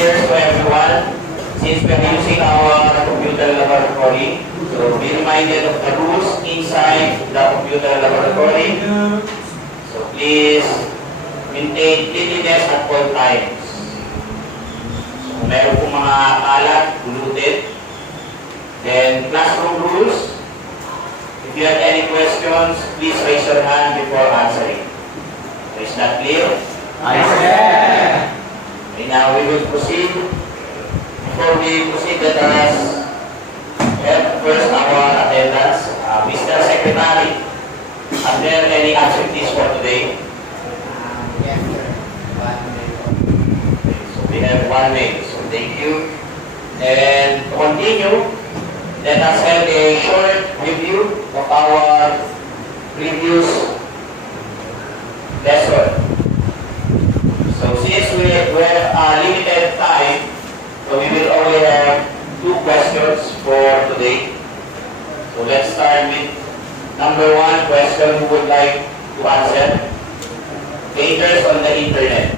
reminders to everyone, since we are using our computer laboratory, so be reminded of the rules inside the computer laboratory. So please maintain cleanliness at all times. So kung meron pong mga alat, polluted, then classroom rules. If you have any questions, please raise your hand before answering. So is that clear? Aye, sir. Okay, now we will proceed. Before we proceed, let us have first our attendance. Mr. Secretary, are there any activities for today? Yes, sir. 1 day. Okay, so we have 1 day, so thank you. And to continue, let us have a short review of our previous lesson. So since we have limited time, so we will only have 2 questions for today. So let's start with number 1 question. Who would like to answer? Dangers on the internet.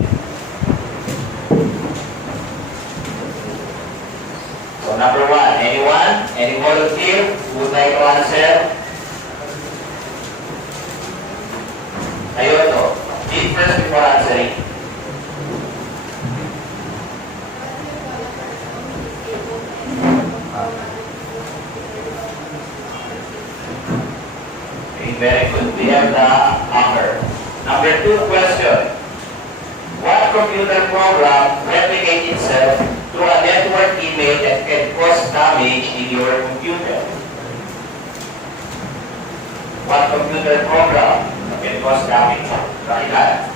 So number 1, anyone? Any volunteer who would like to answer? Kayo to. Read first before answering. Okay, very good. We have the answer. Number 2 question. What computer program replicates itself through a network email that can cause damage in your computer? What computer program can cause damage? Rakilan.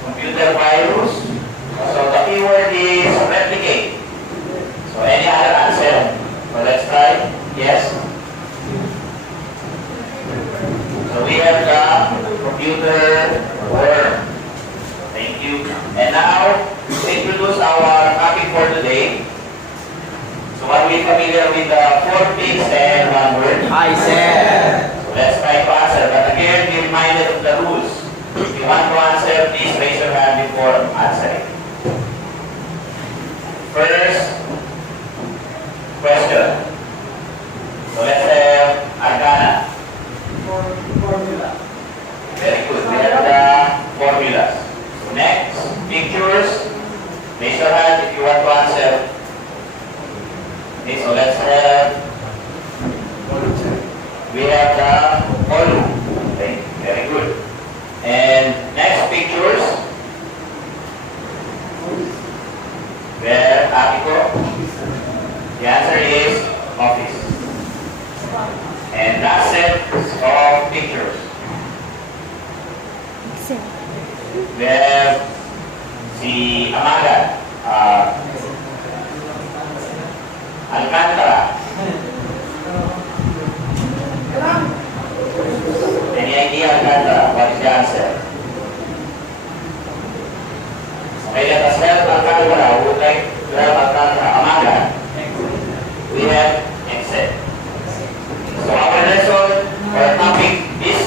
Computer virus. So the keyword is replicate. So any other answer? So let's try. Yes. So we have the computer worm. Thank you. And now to introduce our topic for today. So are we familiar with the 4 things and 1 word? Aye, sir. So let's try to answer. But again, be reminded of the rules. If you want to answer, please raise your hand before answering. First question. So let's have Arcana. Formula. Very good. We have the formulas. So next, pictures. Raise your hand if you want to answer. Okay, so let's have. We have the volume. Okay, very good. And next, pictures. Where article? The answer is office. And last set of pictures. Where si Amaga, Alcantara. Any idea, Alcantara? What is the answer? Okay, let us help Alcantara. Who would like to help Alcantara? Amaga. We have Excel. So our lesson or topic this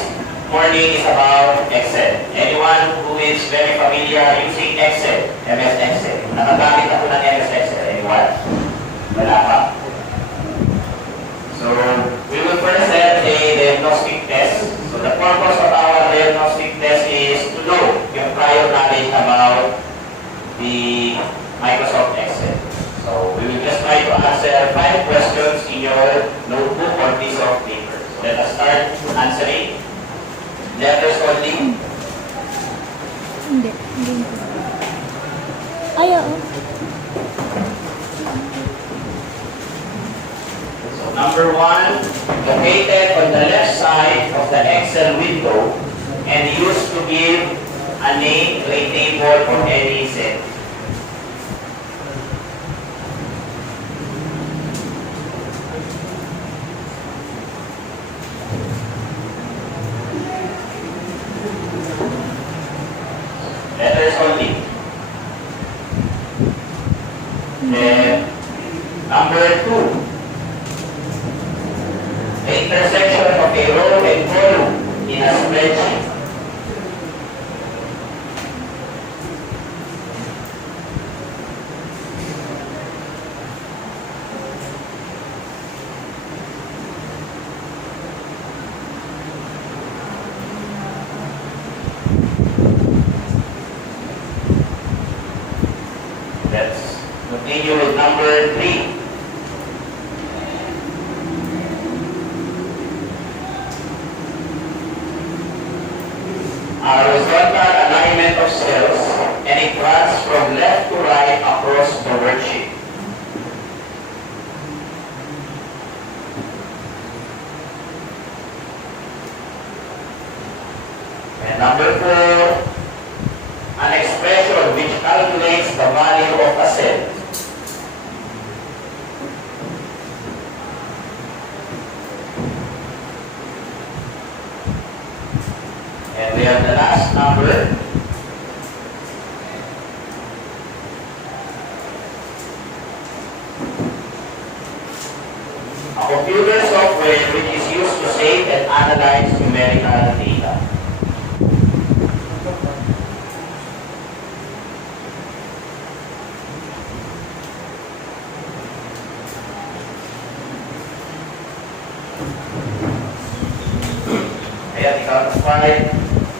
morning is about Excel. Anyone who is very familiar using Excel, MS Excel. Nakagamit ako ng MS Excel. Anyone? Wala pa. So we will first have a diagnostic test. So the purpose of our diagnostic test is to know your prior knowledge about the Microsoft Excel. So we will just try to answer 5 questions in your notebook or piece of paper. So let us start answering. Letters only. Hindi. Ay, oo. So number 1, located on the left side of the Excel window and used to give a name to a table or any set. Letters only. Then Number 2, the intersection of a row and column in a spreadsheet. Let's continue with number 3. A horizontal alignment of cells, and it runs from left to right across the worksheet. And number 4, an expression which calculates the value of a cell. And we have the last number. A computer software which is used to save and analyze numerical data. Ayan, ikaw na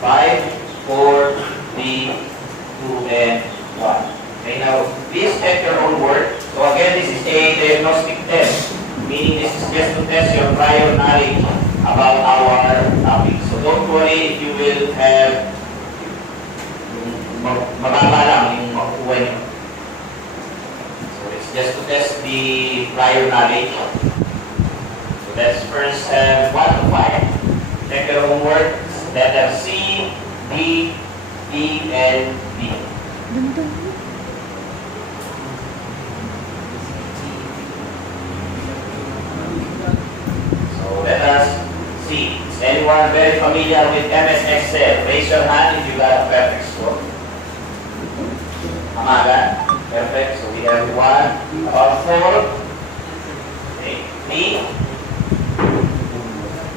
5, 4, 3, 2, and 1. Okay, now, please check your own work. So again, this is a diagnostic test, meaning this is just to test your prior knowledge about our topic. So don't worry if you will have mababa lang yung makukuha nyo. So it's just to test the prior knowledge. So let's first have 1 to 5. Check your homework. Letter C, D, E, and B. So let us see. Is anyone very familiar with MS Excel? Raise your hand if you got a perfect score. Amaga. Perfect. So we have 1, about 4. Okay. D.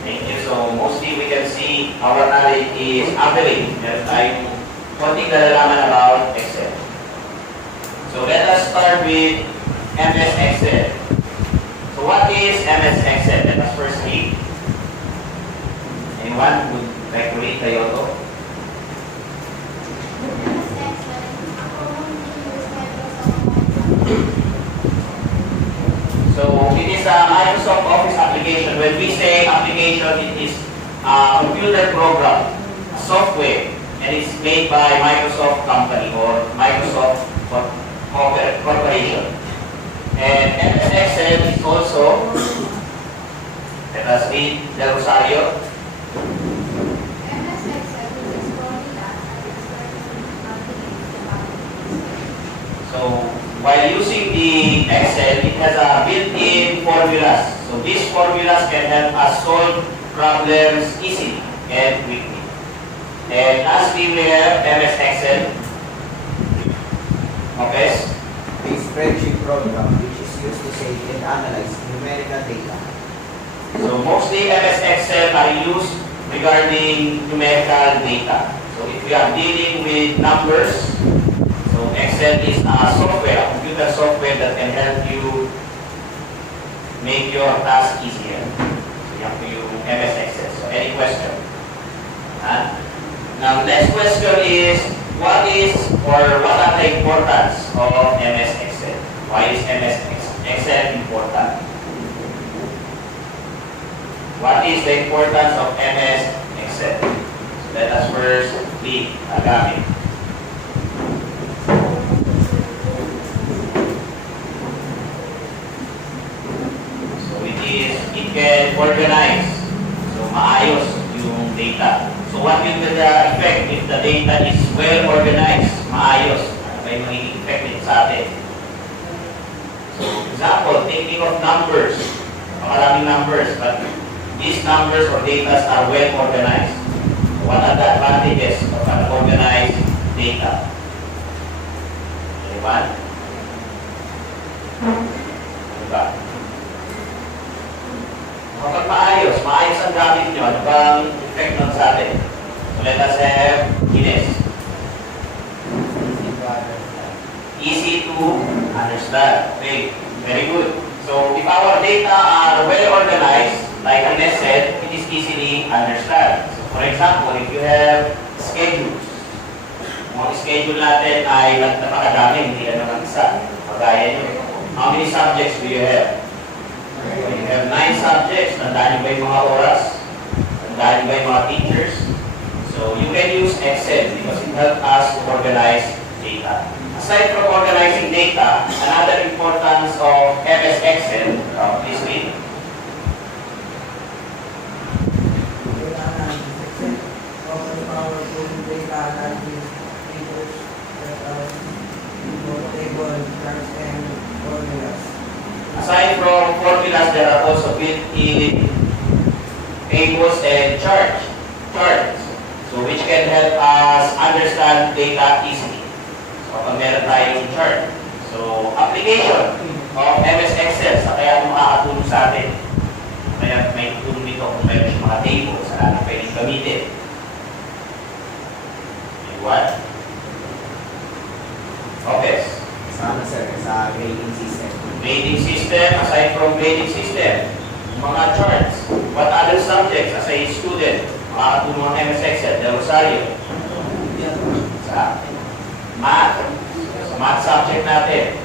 Thank you. So mostly we can see our knowledge is average. Meron tayong konting nalalaman about Excel. So let us start with MS Excel. So what is MS Excel? Let us first read. Anyone would like to read kayo to? So it is a Microsoft Office application. When we say application, it is a computer program, a software, and it's made by Microsoft company or Microsoft corporation. And MS Excel is also, let us read the Rosario. So while using the Excel, it has a built-in formulas. So these formulas can help us solve problems easily and quickly. And lastly, we have MS Excel. Okay. A spreadsheet program which is used to save and analyze numerical data. So mostly MS Excel are used regarding numerical data. So if we are dealing with numbers, so Excel is a software, a computer software that can help you make your task easier. So you have to use MS Excel. So any question? Now next question is, what are the importance of MS Excel? Why is MS Excel important? What is the importance of MS Excel? So let us first read a gamit. So it can organize. So maayos yung data. So what will be the effect if the data is well organized, maayos? May magiging effect din sa atin. So example, thinking of numbers. Maraming numbers, but these numbers or data are well organized. What are the advantages of an organized data? Anyone? Diba? Kapag maayos ang gamit nyo, ano bang effect nun sa atin? So let us have Ines. Easy to understand. Okay, very good. So if our data are well organized, like Ines said, it is easily understood. So for example, if you have schedules, mga schedule natin ay napakadami, hindi lang naman isa. Pagaya nyo. How many subjects do you have? So you have 9 subjects. Tandaan nyo ba yung mga oras? Tandaan nyo ba yung mga teachers? So you can use Excel because it helps us to organize data. Aside from organizing data, another importance of MS Excel, please read. Aside from formulas, there are also built-in tables and charts, so which can help us understand data easily. So, kapag meron tayong chart. So, application of MS Excel, sa kaya makakatulong sa atin. Kaya may tutulong dito kung meron siyang mga tables na natin pwedeng gamitin. What? Okay. Sana sir, sa grading system. Grading system, aside from grading system, mga charts, what other subjects as a student, makakatulong ang MS Excel, the Rosario, sa math, sa math subject natin,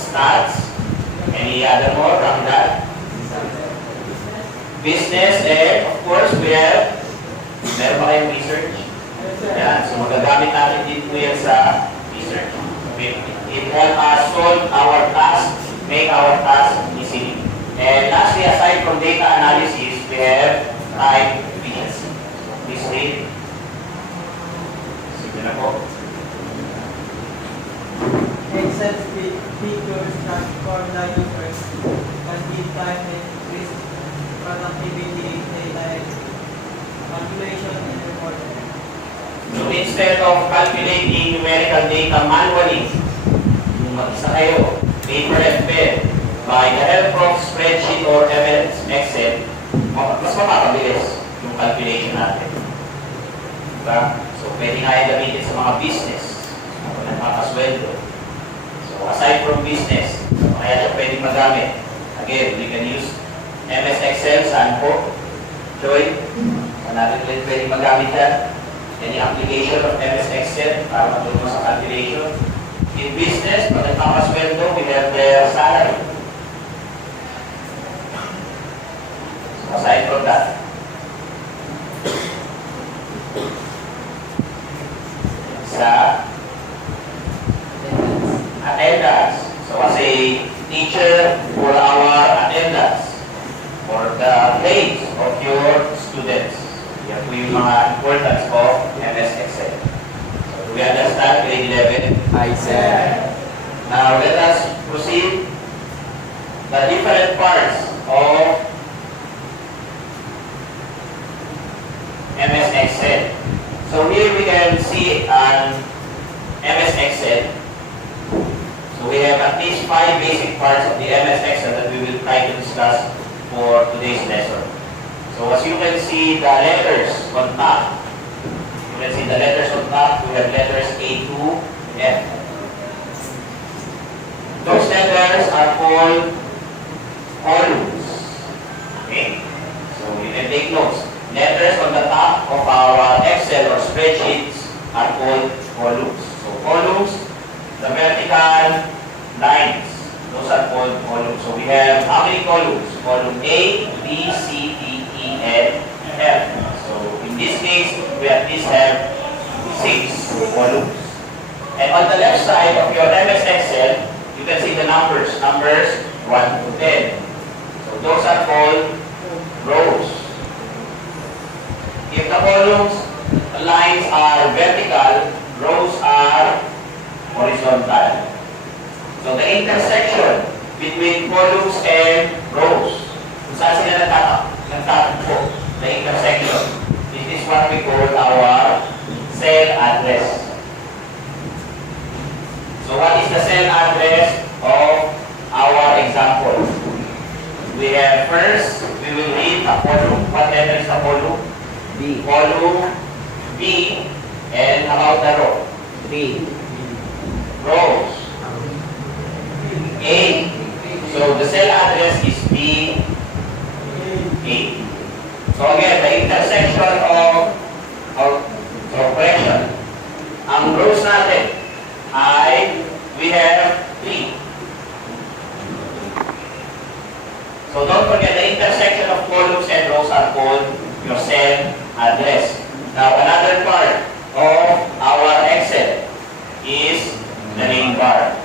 stats, any other more from that? Business, and of course, we have, meron ba kayong research? Yan, so magagamit natin din po yan sa research. Okay. It helps us solve our tasks, make our tasks easy. And lastly, aside from data analysis, we have time efficiency. So please read. Sige na po. Excel figures that formula users can give time and increase productivity, data calculation, and reporting. So instead of calculating numerical data manually, kung mag-isa kayo, paper and pen, by the help of spreadsheet or MS Excel, mas mapapabilis yung calculation natin. Diba? So pwede nga gamitin sa mga business, kung nagpapasweldo. So aside from business, kaya siya pwede magamit. Again, we can use MS Excel, saan po? Joy, saan natin ulit pwede magamit yan? Any application of MS Excel para matulong sa calculation. In business, pag nagpapasweldo, we have their salary. So aside from that, sa attendance. So as a teacher, for our attendance, for the grades of your students. Yan po yung mga importance of MS Excel. So, do we understand grade 11? Hi sir. Now, let us proceed the different parts of MS Excel. So, here we can see an MS Excel. So, we have at least 5 basic parts of the MS Excel that we will try to discuss for today's lesson. So as you can see the letters on top, we have letters A to F. Those letters are called columns. Okay? So you can take notes. Letters on the top of our Excel or spreadsheets are called columns. So columns, the vertical lines, those are called columns. So we have how many columns? Column A, B, C, D, and F. So in this case, we at least have 6 columns. And on the left side of your MS Excel, you can see the numbers 1 to 10. So those are called rows. If the columns, the lines are vertical, rows are horizontal. So the intersection between columns and rows, kung saan sila nagtatagpo, the intersection. This is what we call our cell address. So what is the cell address of our example. We have first, we will read a column. What letter is the column? B. Column B. And about the row? 3. Rows. A. So the cell address is B. A. So again, the intersection of correction. Ang rows natin ay we have 3. So don't forget the intersection of columns and rows are called your cell address. Now another part of our Excel is the name bar.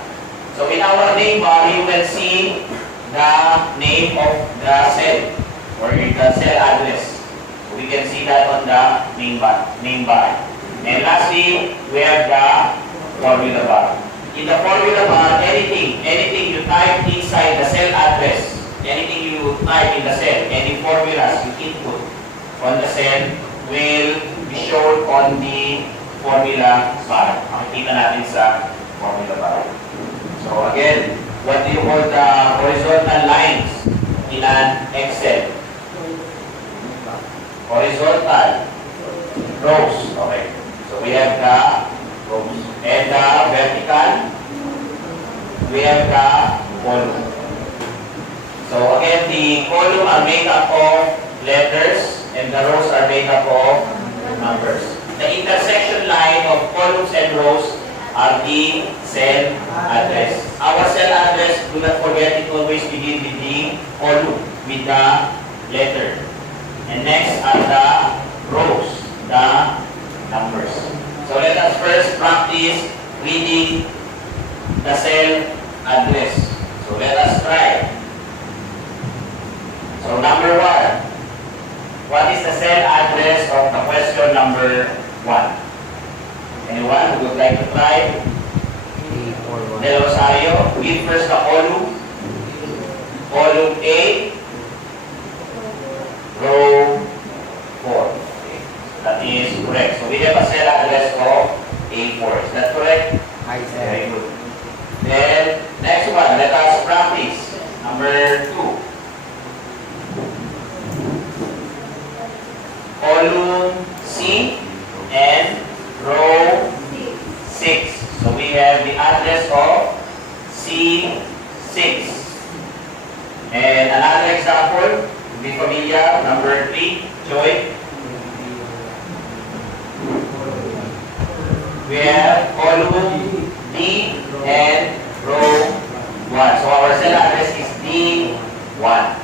So in our name bar, you will see the name of the cell or the cell address. We can see that on the name bar. And lastly, we have the formula bar. In the formula bar, anything you type inside the cell address, anything you type in the cell, any formulas you input on the cell will be shown on the formula bar. Makikita natin sa formula bar. So again, what do you call the horizontal lines in an Excel? Horizontal rows. Okay. So we have the rows. And the vertical, we have the column. So again, the column are made up of letters and the rows are made up of numbers. The intersection line of columns and rows are the cell address. Our cell address, do not forget, it always begins with the column, with the letter. And next are the rows, the numbers. So let us first practice reading the cell address. So let us try. So number 1. What is the cell address of the question number 1? Anyone who would like to try? Del Rosario, read first the column. Column A, row 4. Okay. That is correct. So we have a cell address of A4. Is that correct? Hi, sir. Very good. Then, next one, let us practice. Number 2. Column C and row 6. So we have the address of C6. And another example, to be familiar, number 3, Joy. We have column D and row 1. So our cell address is D1.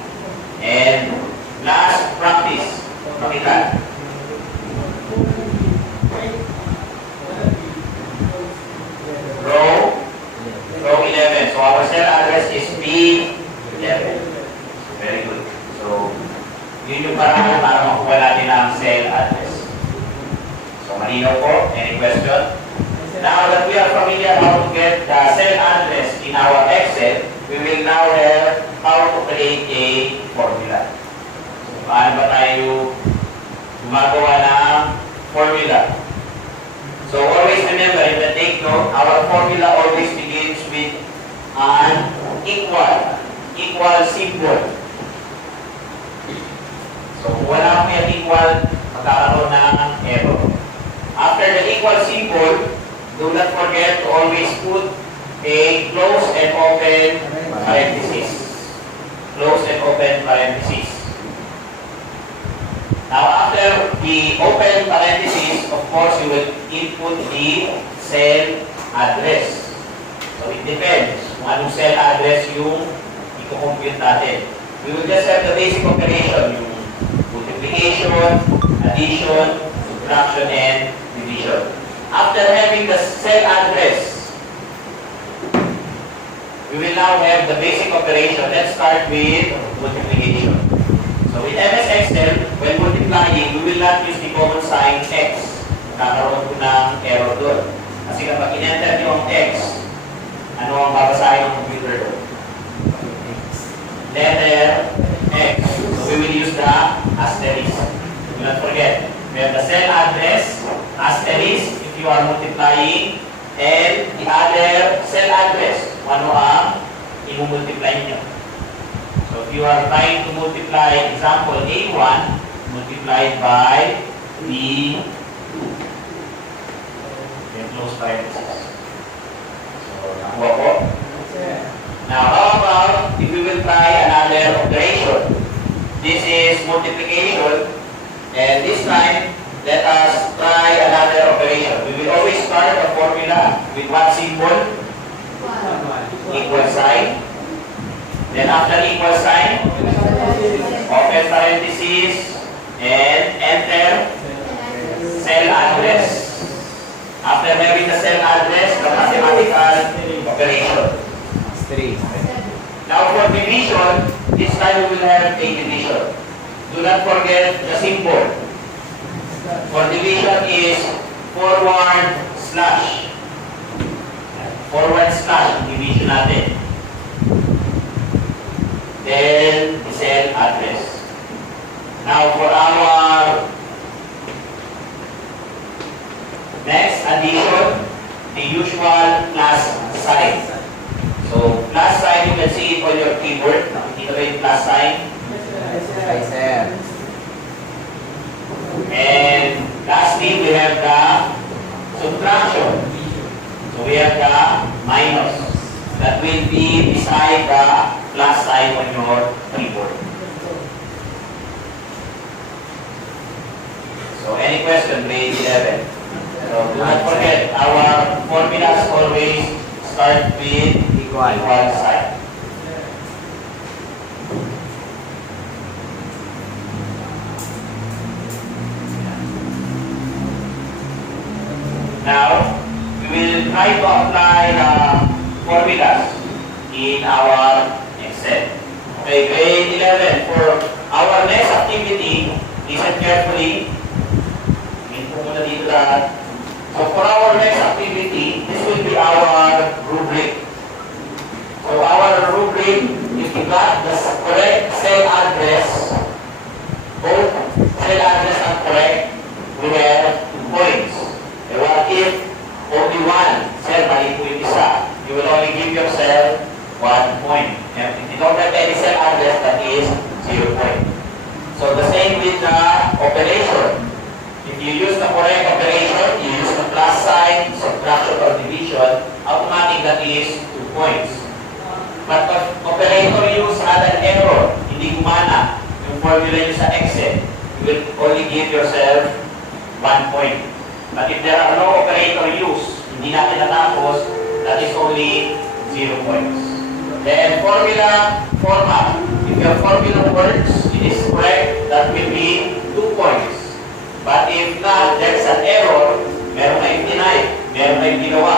And last practice, pakita. Row 11. So our cell address is B11. Very good. So, yun yung paraan para makuha natin ang cell address. So, malinaw po. Any question? Now that we are familiar how to get the cell address in our Excel, we will now have how to create a formula. So, paano ba tayo gumagawa ng formula? So, always remember, in the take note, our formula always begins with an equal symbol. So, kung wala po yung equal, magkakaroon ng error. After the equal symbol, do not forget to always put a close and open parenthesis. Close and open parenthesis. Now, after the open parenthesis, of course, you will input the cell address. So, it depends kung anong cell address yung i-compute natin. We will just have the basic operation, yung multiplication, addition, subtraction, and division. After having the cell address, we will now have the basic operation. Let's start with multiplication. So with MS Excel, when multiplying, we will not use the common sign X. Kakaroon po ng error doon. Kasi kapag in-enter nyo ang X, ano ang babasahin ng computer doon? Letter X. So we will use the asterisk. Do not forget, we have the cell address, asterisk if you are multiplying, and the other cell address. Ano ang i-multiply nyo. So if you are trying to multiply, example, A1 multiplied by B2. Then close parenthesis. So, nakuha po. Now, how about if we will try another operation? This is multiplication, and this time, let us try another operation. We will always start the formula with what symbol? Equal sign. Then after equal sign, open parenthesis, and enter cell address. After having the cell address, the mathematical operation. 3. Now for division, this time we will have a division. Do not forget the symbol. For division is forward slash. Forward slash division natin. Then the cell address. Now for our next addition, the usual plus sign. So, plus sign, you can see it on your keyboard. Nakikita ba yung plus sign? Hi, sir. And lastly, we have the subtraction. So, we have the minus. That will be beside the plus sign on your keyboard. So, any question, grade 11? So, do not forget, our formulas always start with equal sign. Now, we will try to apply the formulas in our Excel. Okay, grade 11. For our next activity, listen carefully. Tingin po muna dito lahat. So for our next activity, this will be our rubric. So our rubric, if you got the correct cell address, both cell address are correct, we have 2 points. And what if only one cell mali po yung isa? You will only give yourself 1 point. And if you don't have any cell address, that is 0 point. So the same with the operation. If you use the correct operation, you use the plus sign, subtraction or division, automatic that is 2 points. But if operator use had an error, hindi gumana yung formula nyo sa Excel, you will only give yourself 1 point. But if there are no operator use, hindi natin natapos, that is only 0 points. Then formula format. If your formula works, it is correct, that will be 2 points. But if not, there's an error, meron kayong deny, meron kayong ginawa,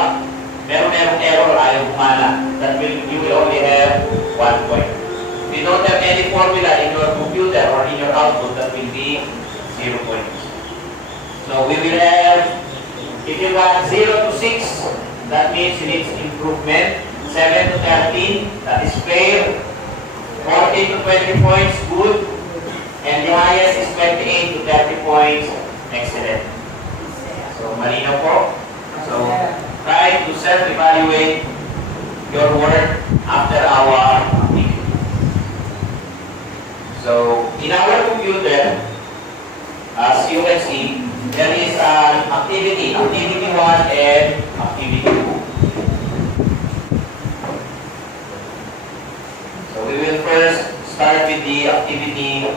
merong error, ayaw gumana, you will only have 1 point. If you don't have any formula in your computer or in your output, that will be 0 points. So we will have, if you got 0 to 6, that means it needs improvement. 7 to 13, that is fair. 14 to 20 points, good. And the highest is 28 to 30 points, excellent. So malinaw po. So try to self-evaluate your work after our activity. So in our computer, as you can see, there is an activity 1 and activity 2. So we will first start with the activity 1.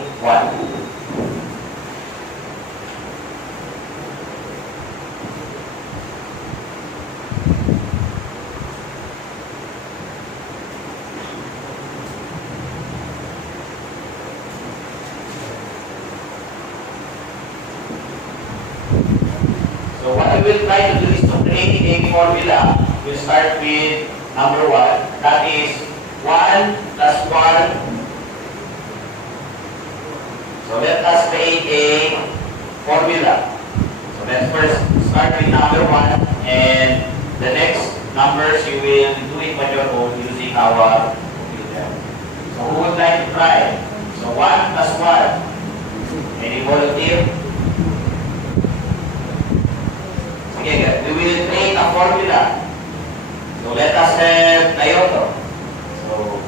So what we will try to do is to create a formula. We'll start with number 1. That is 1 plus 1. So let us create a formula. So let's first start with number 1, and the next numbers you will do it on your own using our computer. So who would like to try? So 1 plus 1. Any volunteer? Okay, we will create a formula. So let us have Toyota. So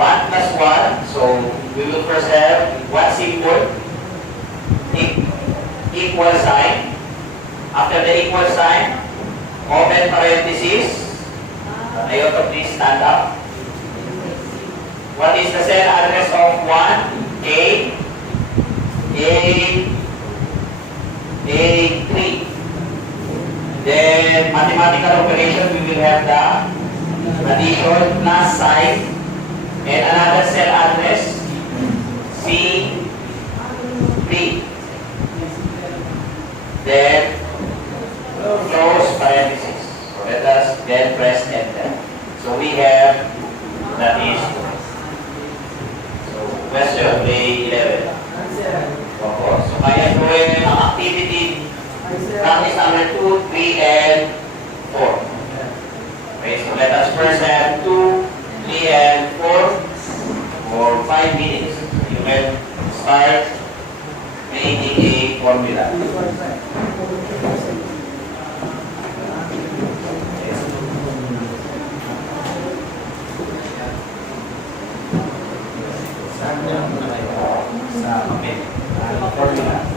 1 plus 1. So we will first have what symbol? Equal sign. After the equal sign, open parenthesis. Iota, please stand up. What is the cell address of 1? A3. Then mathematical operation, we will have the addition plus sign and another cell address C3. Then close parenthesis. So let us then press enter. So we have that is question day 11. Opo. So kaya gawin ang activity practice number 2, 3, and 4. Okay, so let us first have 2, 3, and 4 for 5 minutes. You can start making a formula.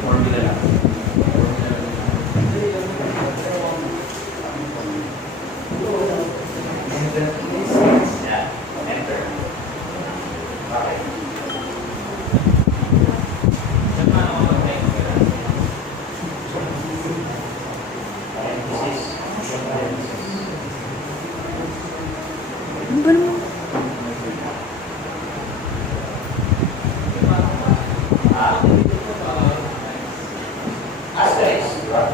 Formula lang. Yeah, enter. Okay. Ano ba naman? Asterisk, di ba?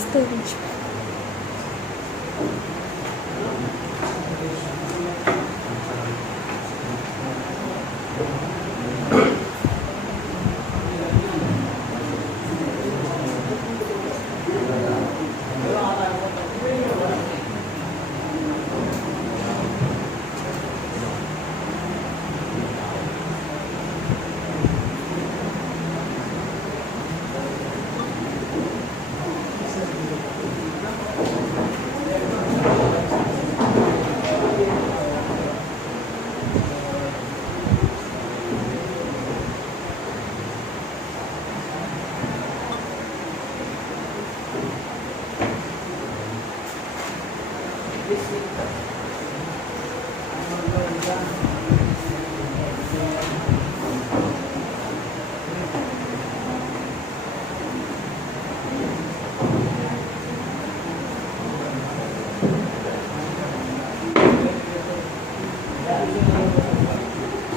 Storage.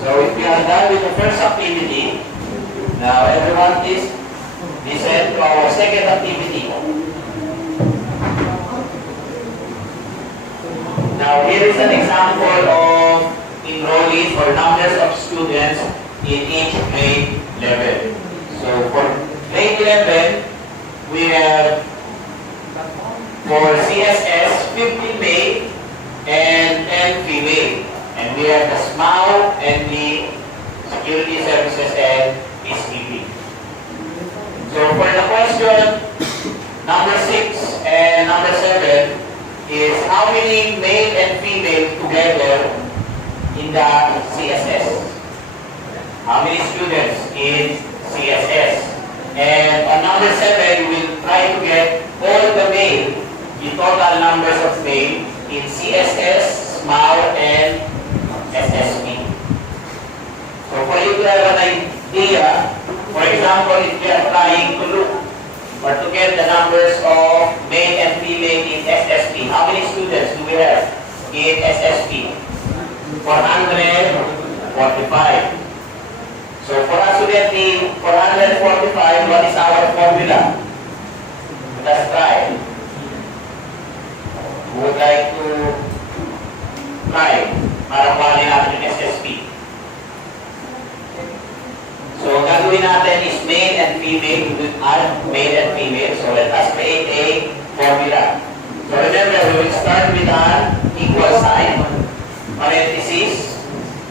So if we are done with the first activity, now everyone please listen to our second activity. Now here is an example of enrollees or numbers of students in each grade level. So for grade 11, we have for CSS 15 male and 10 female. And we have the SMAU and the Security Services and SPP. So for the question number 6 and number 7 is how many male and female together in the CSS? How many students in CSS? And on number 7, you will try to get all the male, the total numbers of male in CSS, SMAU, and SSP. So for you to have an idea, for example, if you are trying to look or to get the numbers of male and female in SSP, how many students do we have in SSP? 445. So for us to get the 445, what is our formula? Let's try. Who would like to try para kuhanin natin yung SSP? So gagawin natin is male and female. We will add male and female. So let us create a formula. So remember, we will start with an equal sign, parenthesis.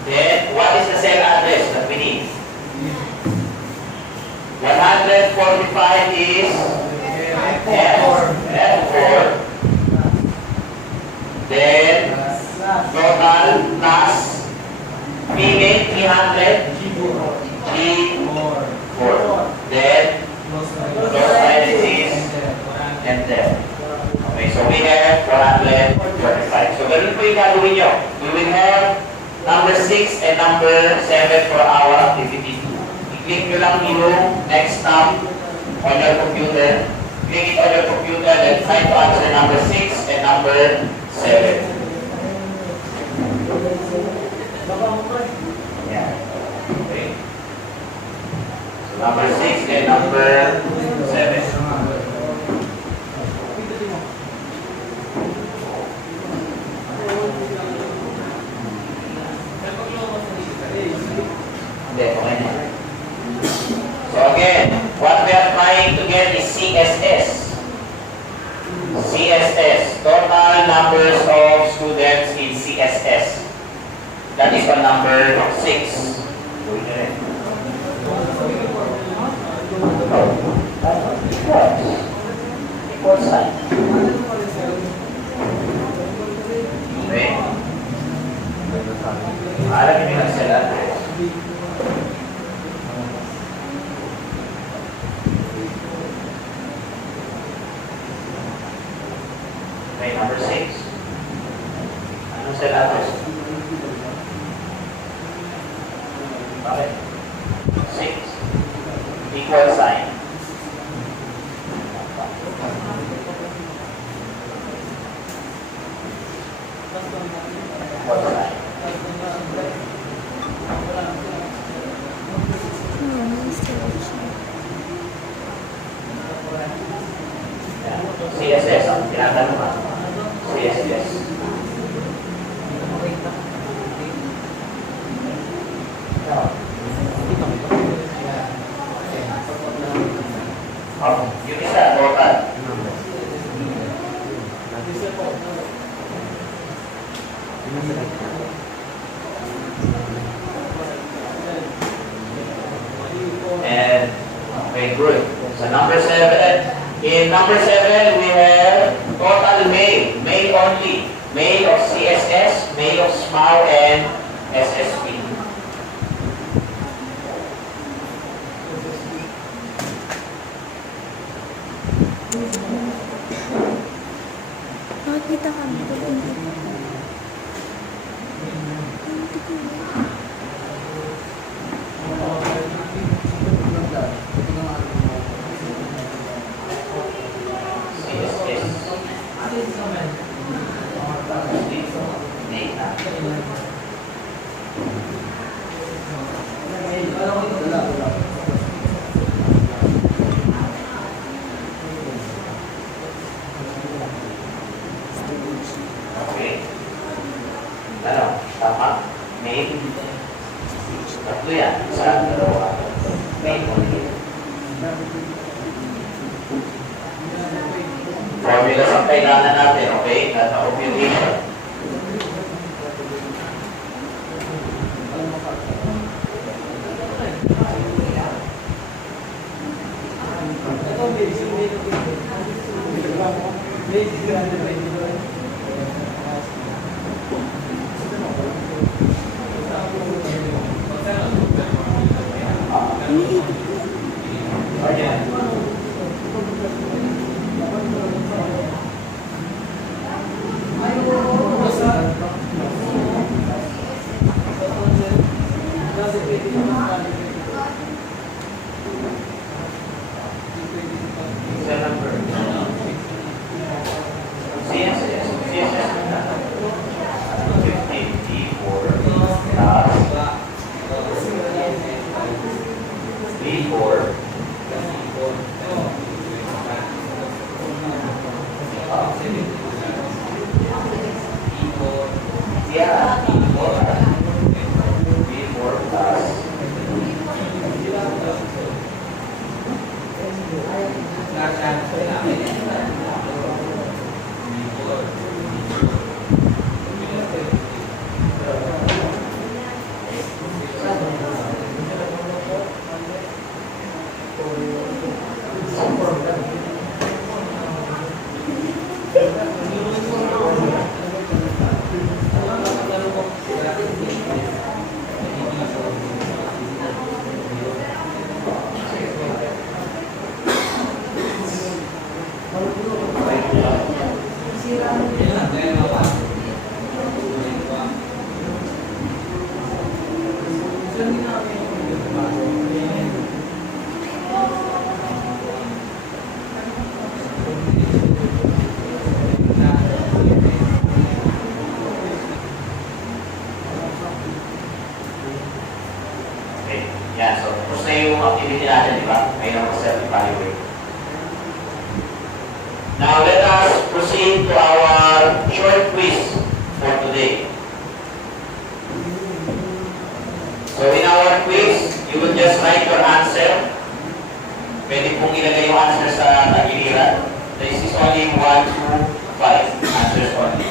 Then what is the cell address that we need? 45 is F4. Then, total plus female 300 G4. Then, close parenthesis, enter. Okay, so we have 445. So, ganun po yung gagawin nyo. We will have number 6 and number 7 for our activity 2. I-click nyo lang yung next tab on your computer. Click it on your computer and try to answer number 6 and number 7. Yeah. Okay. So, number 6 and number 7. So again, what we are trying to get is CSS. CSS, total numbers of students in CSS. That is on number 6. Equal sign. Okay. Alam niyo lang sila. Okay, number 6. Anong syllabus? Bakit? 6. Equal sign. Equal sign. CSS ang tinatanungan. CSS. Yun isa, total. And, okay, good. So number 7. In number 7, we have total male. Male only. Male of CSS, male of SMAU, and SSP. Nakikita kami. Okay. Ano? Tama? May? Tatlo yan. Isa, dalawa. May only. Formula sa kailangan natin, okay? Nata-computation. tapos na yung activity natin, di ba? May naman self-evaluate. Now, let us proceed to our short quiz for today. So, in our quiz, you will just write your answer. Pwede pong ilagay yung answer sa tagiliran. This is only 1, 2, 5 answers only.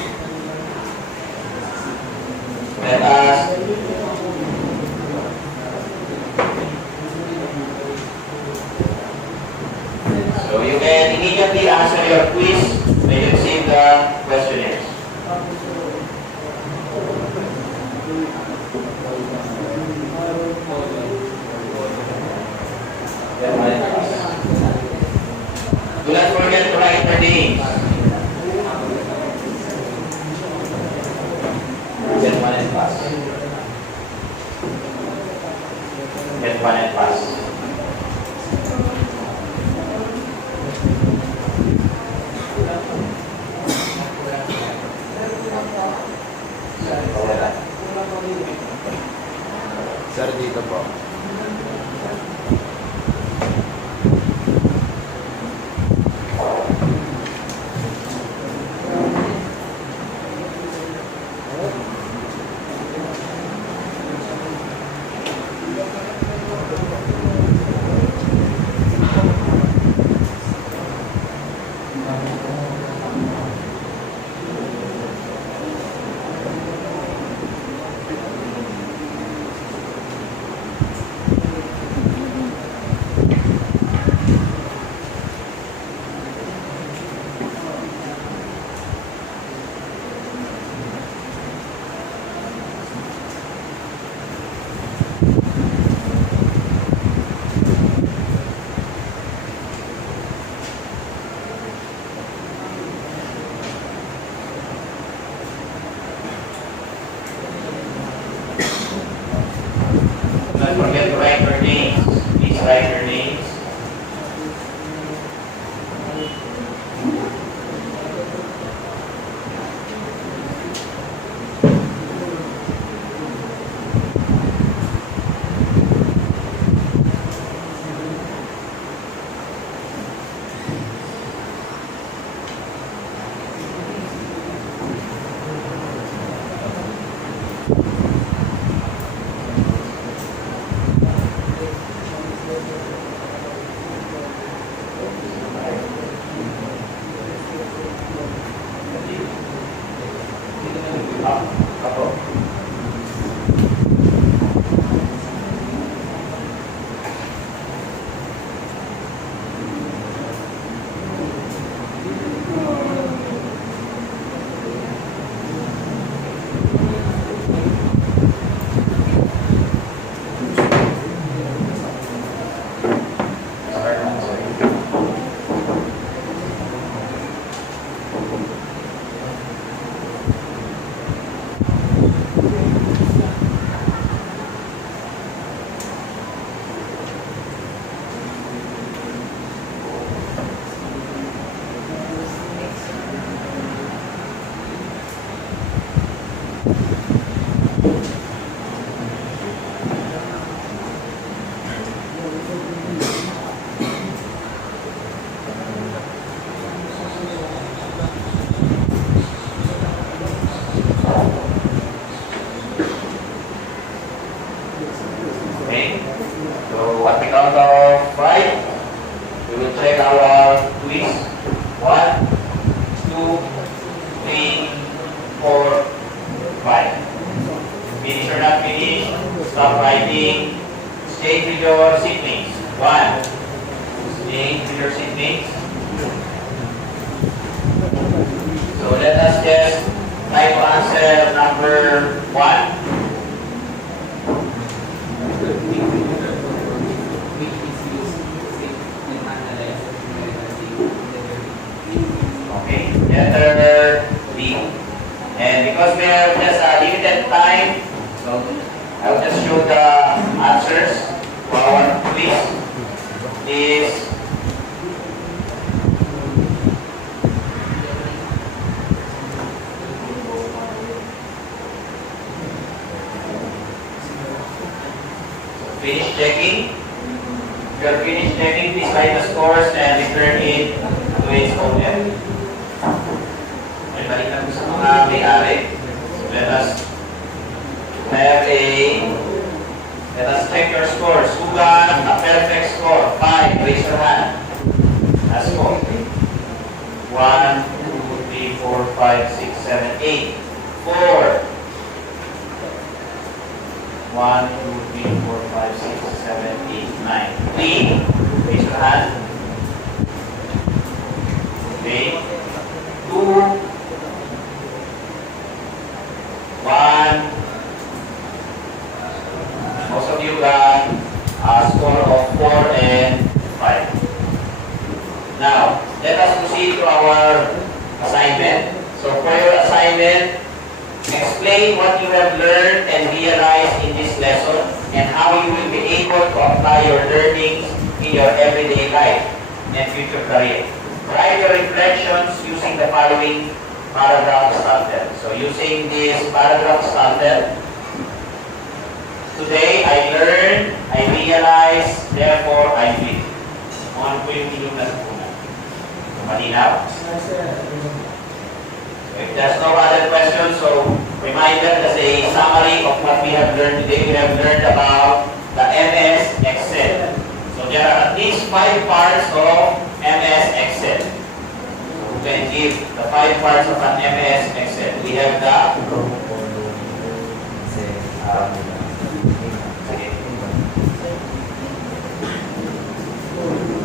Let us so you can immediately answer your quiz when you receive the questionnaires. Do not forget to write your names. Get one and pass. Get one and pass. Sir, dito po. Don't forget to write your names. Please write your names. Ako. Start answering. Okay? So, at the count of 5, we will check our quiz. 1, 2, 3, 4, 5. Finish or not finish, stop writing. Stay with your seatmates. 1. Stay with your seatmates. So, let us just try to answer number 1. Okay, letter B. And because we have just a limited time, so I'll just show the answers for our quiz. Is finish checking. you're finished checking, please write the scores and return it to its owner. May balik na po sa mga may-ari. Let us check your scores. Who got a perfect score? 5. Raise your hand. That's 4. 1, 2, 3, 4, 5, 6, 7, 8. 4. 1, 2, 3, 4, 5, 6, 7, 8, 9. 3. Raise your hand. Okay. 2. 1. Most of you got a score of 4 and 5. Now, let us proceed to our assignment. So for your assignment, explain what you have learned and realized in this lesson and how you will be able to apply your learnings in your everyday life and future career. Write your reflections using the following paragraph starter. So using this paragraph starter, today I learned, I realized, therefore I will. Ano po yung inyong natutunan? Malinaw? If there's no other questions, so reminder as a summary of what we have learned today. We have learned about the MS Excel. So there are at least 5 parts of MS Excel. So we can give the 5 parts of an MS Excel. We have the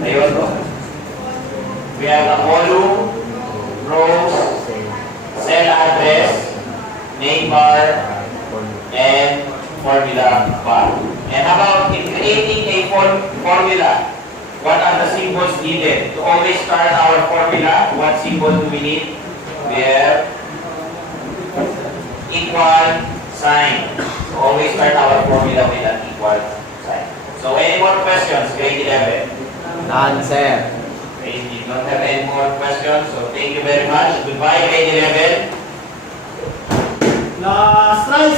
ayun po. We have the column, rows, cell address, name bar, and formula bar. And about in creating a formula, what are the symbols needed? To always start our formula, what symbol do we need? We have equal sign. So always start our formula with an equal sign. So any more questions, grade 11? None, sir. Okay, we don't have any more questions, so thank you very much. Goodbye, grade 11. Last tries.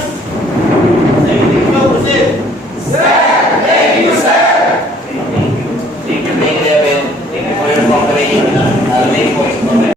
Say thank you, sir. Sir, thank you, sir. Okay, thank you. Thank you, grade 11. Thank you for your cooperation. I'll make